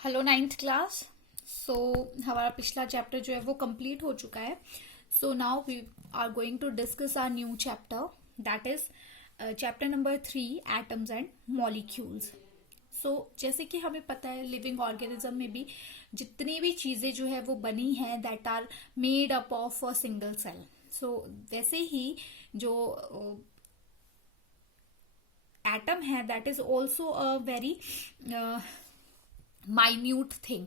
Hello ninth class. सो हमारा पिछला chapter जो है वो कंप्लीट हो चुका है। So now we are going to discuss our new chapter, that is chapter number 3, atoms and molecules. So जैसे कि हमें पता है लिविंग ऑर्गेनिज्म में भी जितनी भी चीजें जो है वो बनी हैं that are made up of a single cell. So वैसे ही जो एटम है that is also a very minute thing.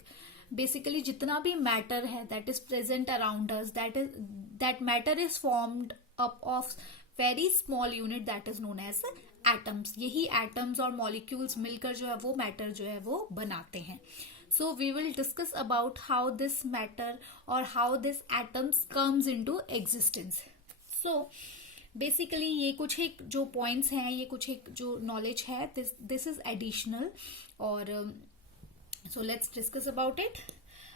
Basically जितना भी मैटर है that is present around us, that matter is formed up of very small unit that is known as atoms. यही atoms और molecules मिलकर जो है वो मैटर जो है वो बनाते हैं। So we will discuss about how this matter और how this atoms comes into existence. So basically ये कुछ एक जो पॉइंट्स हैं, ये कुछ एक जो नॉलेज है, दिस इज एडिशनल। और so let's discuss about it.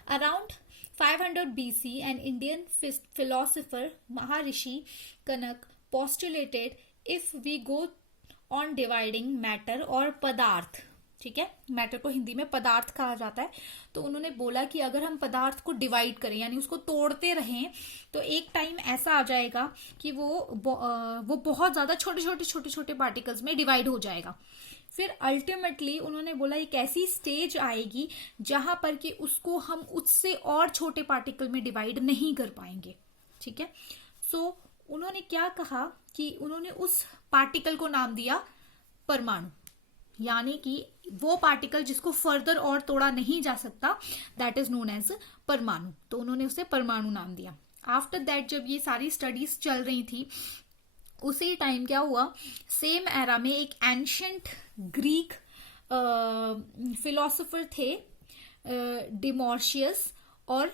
Around 500 BC, an Indian philosopher Maharishi Kanak postulated if we go on dividing matter और पदार्थ, ठीक है, मैटर को हिंदी में पदार्थ कहा जाता है, तो उन्होंने बोला कि अगर हम पदार्थ को डिवाइड करें यानी उसको तोड़ते रहें तो एक टाइम ऐसा आ जाएगा कि वो बहुत ज्यादा छोटे छोटे पार्टिकल्स में डिवाइड हो जाएगा। फिर अल्टीमेटली उन्होंने बोला एक ऐसी स्टेज आएगी जहां पर कि उसको हम उससे और छोटे पार्टिकल में डिवाइड नहीं कर पाएंगे, ठीक है। सो उन्होंने क्या कहा कि उन्होंने उस पार्टिकल को नाम दिया परमाणु, यानी कि वो पार्टिकल जिसको फर्दर और तोड़ा नहीं जा सकता दैट इज नोन एज परमाणु, तो उन्होंने उसे परमाणु नाम दिया। आफ्टर दैट जब ये सारी स्टडीज चल रही थी उसी टाइम क्या हुआ, सेम एरा में एक एंशंट ग्रीक फिलोसोफर थे डिमोर्शियस और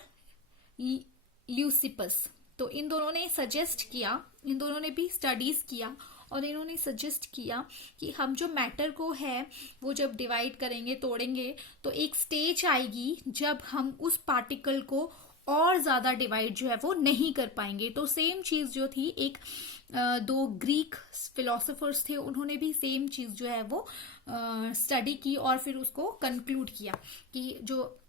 ल्यूसिपस। तो इन दोनों ने सजेस्ट किया, इन दोनों ने भी स्टडीज किया और इन्होंने सजेस्ट किया कि हम जो मैटर को है वो जब डिवाइड करेंगे तोड़ेंगे तो एक स्टेज आएगी जब हम उस पार्टिकल को और ज्यादा डिवाइड जो है वो नहीं कर पाएंगे। तो सेम चीज जो थी एक दो ग्रीक फिलोसोफर्स थे, उन्होंने भी सेम चीज जो है वो स्टडी की और फिर उसको कंक्लूड किया कि जो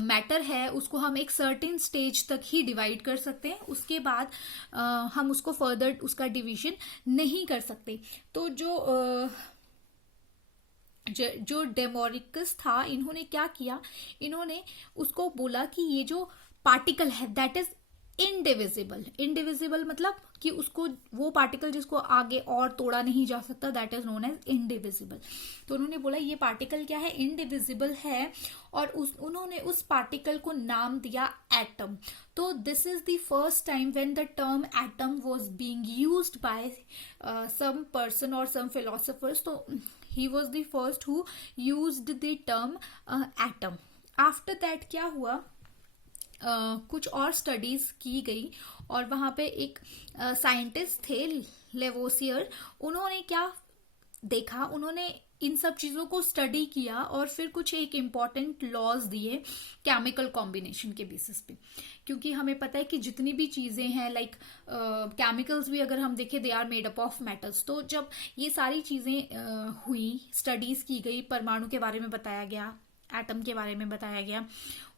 मैटर है उसको हम एक सर्टेन स्टेज तक ही डिवाइड कर सकते हैं, उसके बाद हम उसको फर्दर उसका डिवीजन नहीं कर सकते। तो जो डेमोरिकस था इन्होंने क्या किया, इन्होंने उसको बोला कि ये जो पार्टिकल है दैट इज इनडिविजिबल। इनडिविजिबल मतलब कि उसको वो पार्टिकल जिसको आगे और तोड़ा नहीं जा सकता that is known as indivisible. तो उन्होंने बोला ये पार्टिकल क्या है, इनडिविजिबल है, और उन्होंने उस पार्टिकल को नाम दिया एटम। तो this is the first time when the term atom was being used by some person और सम फिलोसोफर्स। तो he was the first who used the term atom. After that क्या हुआ, कुछ और स्टडीज की गई और वहां पे एक साइंटिस्ट थे लेवोसियर, उन्होंने क्या देखा, उन्होंने इन सब चीजों को स्टडी किया और फिर कुछ एक इम्पॉर्टेंट लॉज दिए केमिकल कॉम्बिनेशन के बेसिस पे। क्योंकि हमें पता है कि जितनी भी चीजें हैं लाइक केमिकल्स भी अगर हम देखें they are made up of metals. तो जब ये सारी चीजें हुई, स्टडीज की गई, परमाणु के बारे में बताया गया, एटम के बारे में बताया गया,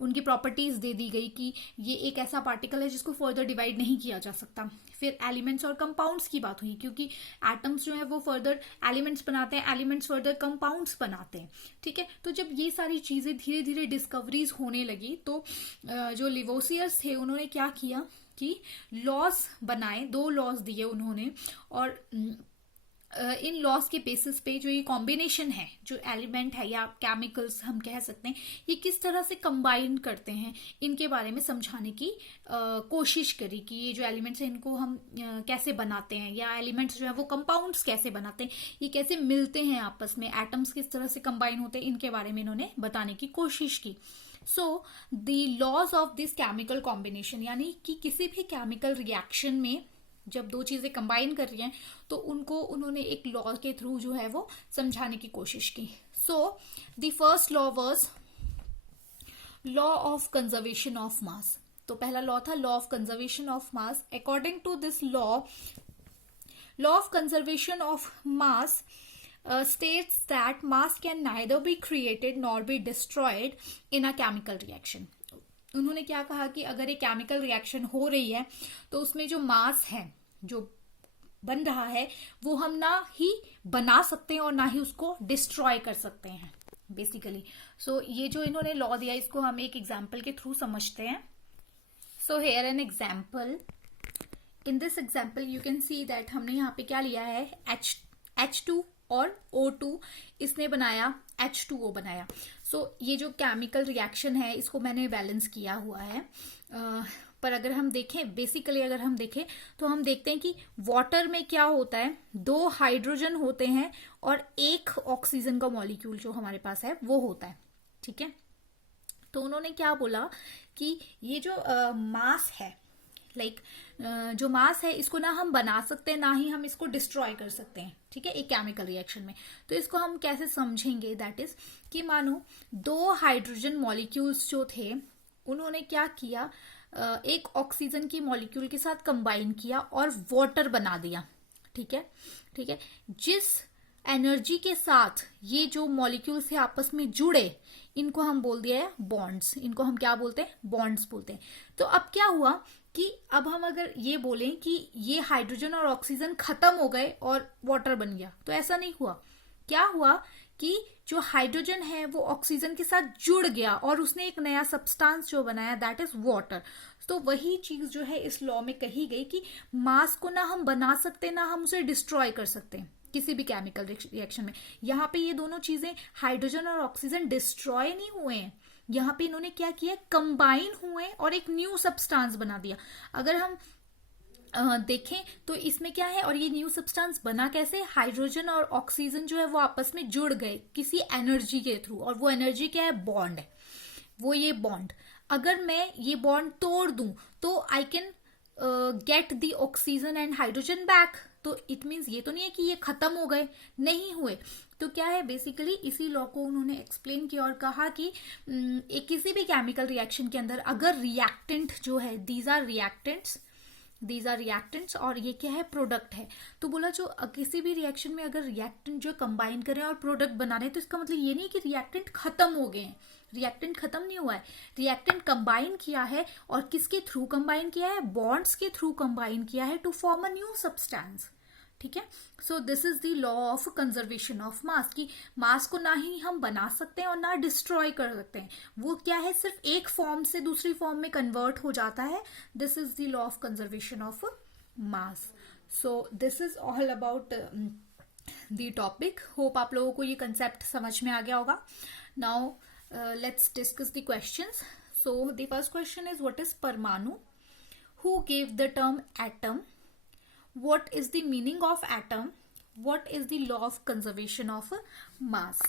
उनकी प्रॉपर्टीज दे दी गई कि ये एक ऐसा पार्टिकल है जिसको फर्दर डिवाइड नहीं किया जा सकता। फिर एलिमेंट्स और कंपाउंड्स की बात हुई क्योंकि एटम्स जो है वो फर्दर एलिमेंट्स बनाते हैं, एलिमेंट्स फर्दर कंपाउंड्स बनाते हैं, ठीक है। तो जब ये सारी चीजें धीरे धीरे डिस्कवरीज होने लगी तो जो लिवोसियर्स थे उन्होंने क्या किया कि लॉज बनाए, 2 लॉज दिए उन्होंने, और इन लॉस के बेसिस पे जो ये कॉम्बिनेशन है, जो एलिमेंट है या केमिकल्स हम कह सकते हैं, ये किस तरह से कंबाइन करते हैं इनके बारे में समझाने की कोशिश करी कि ये जो एलिमेंट्स हैं इनको हम कैसे बनाते हैं, या एलिमेंट्स जो है वो कंपाउंड्स कैसे बनाते हैं, ये कैसे मिलते हैं आपस में, एटम्स किस तरह से कंबाइन होते हैं, इनके बारे में इन्होंने बताने की कोशिश की। So the laws of this chemical combination, यानी कि किसी भी केमिकल रिएक्शन में जब 2 चीजें कंबाइन कर रही हैं तो उनको उन्होंने एक लॉ के थ्रू जो है वो समझाने की कोशिश की। So the first law was law of conservation of mass. तो पहला लॉ था law of conservation of mass. According to this law of conservation of mass, states that mass can neither be created nor be destroyed in a chemical reaction. उन्होंने क्या कहा कि अगर एक chemical reaction हो रही है तो उसमें जो मास है जो बन रहा है वो हम ना ही बना सकते हैं और ना ही उसको डिस्ट्रॉय कर सकते हैं बेसिकली. सो ये जो इन्होंने लॉ दिया इसको हम एक एग्जाम्पल के थ्रू समझते हैं. So here an example. In this example you can see that हमने यहाँ पे क्या लिया है H2 और O2 इसने बनाया H2O बनाया. सो ये जो केमिकल रिएक्शन है इसको मैंने बैलेंस किया हुआ है. पर अगर हम देखें बेसिकली अगर हम देखें तो हम देखते हैं कि वाटर में क्या होता है, 2 हाइड्रोजन होते हैं और 1 ऑक्सीजन का मॉलिक्यूल जो हमारे पास है वो होता है. ठीक है. तो उन्होंने क्या बोला कि ये जो मास है जो मास है इसको ना हम बना सकते हैं ना ही हम इसको डिस्ट्रॉय कर सकते हैं. ठीक है. एक केमिकल रिएक्शन में तो इसको हम कैसे समझेंगे, दैट इज कि मानो 2 हाइड्रोजन मॉलिक्यूल्स जो थे उन्होंने क्या किया, एक ऑक्सीजन की मॉलिक्यूल के साथ कंबाइन किया और वाटर बना दिया. ठीक है. ठीक है. जिस एनर्जी के साथ ये जो मॉलिक्यूल्स है आपस में जुड़े इनको हम बोल दिया है बॉन्ड्स. इनको हम क्या बोलते हैं, बॉन्ड्स बोलते हैं. तो अब क्या हुआ कि अब हम अगर ये बोलें कि ये हाइड्रोजन और ऑक्सीजन खत्म हो गए और वाटर बन गया तो ऐसा नहीं हुआ. क्या हुआ कि जो हाइड्रोजन है वो ऑक्सीजन के साथ जुड़ गया और उसने एक नया सब्सटेंस जो बनाया दैट इज वाटर. तो वही चीज जो है इस लॉ में कही गई कि मास को ना हम बना सकते ना हम उसे डिस्ट्रॉय कर सकते हैं किसी भी केमिकल रिएक्शन में. यहाँ पे ये दोनों चीजें हाइड्रोजन और ऑक्सीजन डिस्ट्रॉय नहीं हुए हैं. यहाँ पे इन्होंने क्या किया, कंबाइन हुए और एक न्यू सब्सटेंस बना दिया. अगर हम देखें तो इसमें क्या है, और ये न्यू सब्सटेंस बना कैसे, हाइड्रोजन और ऑक्सीजन जो है वो आपस में जुड़ गए किसी एनर्जी के थ्रू. और वो एनर्जी क्या है, बॉन्ड है. वो ये बॉन्ड अगर मैं ये बॉन्ड तोड़ दूं तो I can get the oxygen and hydrogen back. तो इट मीन्स ये तो नहीं है कि ये खत्म हो गए, नहीं हुए. तो क्या है बेसिकली इसी लॉ को उन्होंने एक्सप्लेन किया और कहा कि एक किसी भी केमिकल रिएक्शन के अंदर अगर रिएक्टेंट जो है दीज आर रिएक्टेंट्स और ये क्या है, प्रोडक्ट है. तो बोला जो किसी भी रिएक्शन में अगर रिएक्टेंट जो कंबाइन कर रहे हैं और प्रोडक्ट बना रहे हैं तो इसका मतलब ये नहीं कि रिएक्टेंट खत्म हो गए हैं. रिएक्टेंट खत्म नहीं हुआ है, रिएक्टेंट कंबाइन किया है. और किसके थ्रू कंबाइन किया है, बॉन्ड्स के थ्रू कंबाइन किया है to form a new substance. ठीक है. So this is the law of conservation of mass कि मास को ना ही हम बना सकते हैं और ना डिस्ट्रॉय कर सकते हैं. वो क्या है, सिर्फ एक फॉर्म से दूसरी फॉर्म में कन्वर्ट हो जाता है. This is the law of conservation of mass. So this is all about the topic. Hope आप लोगों को ये कंसेप्ट समझ में आ गया होगा. Now let's discuss the questions. So the first question is, what is Parmanu? Who gave the term atom? What is the meaning of atom? What is the law of conservation of mass?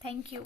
Thank you.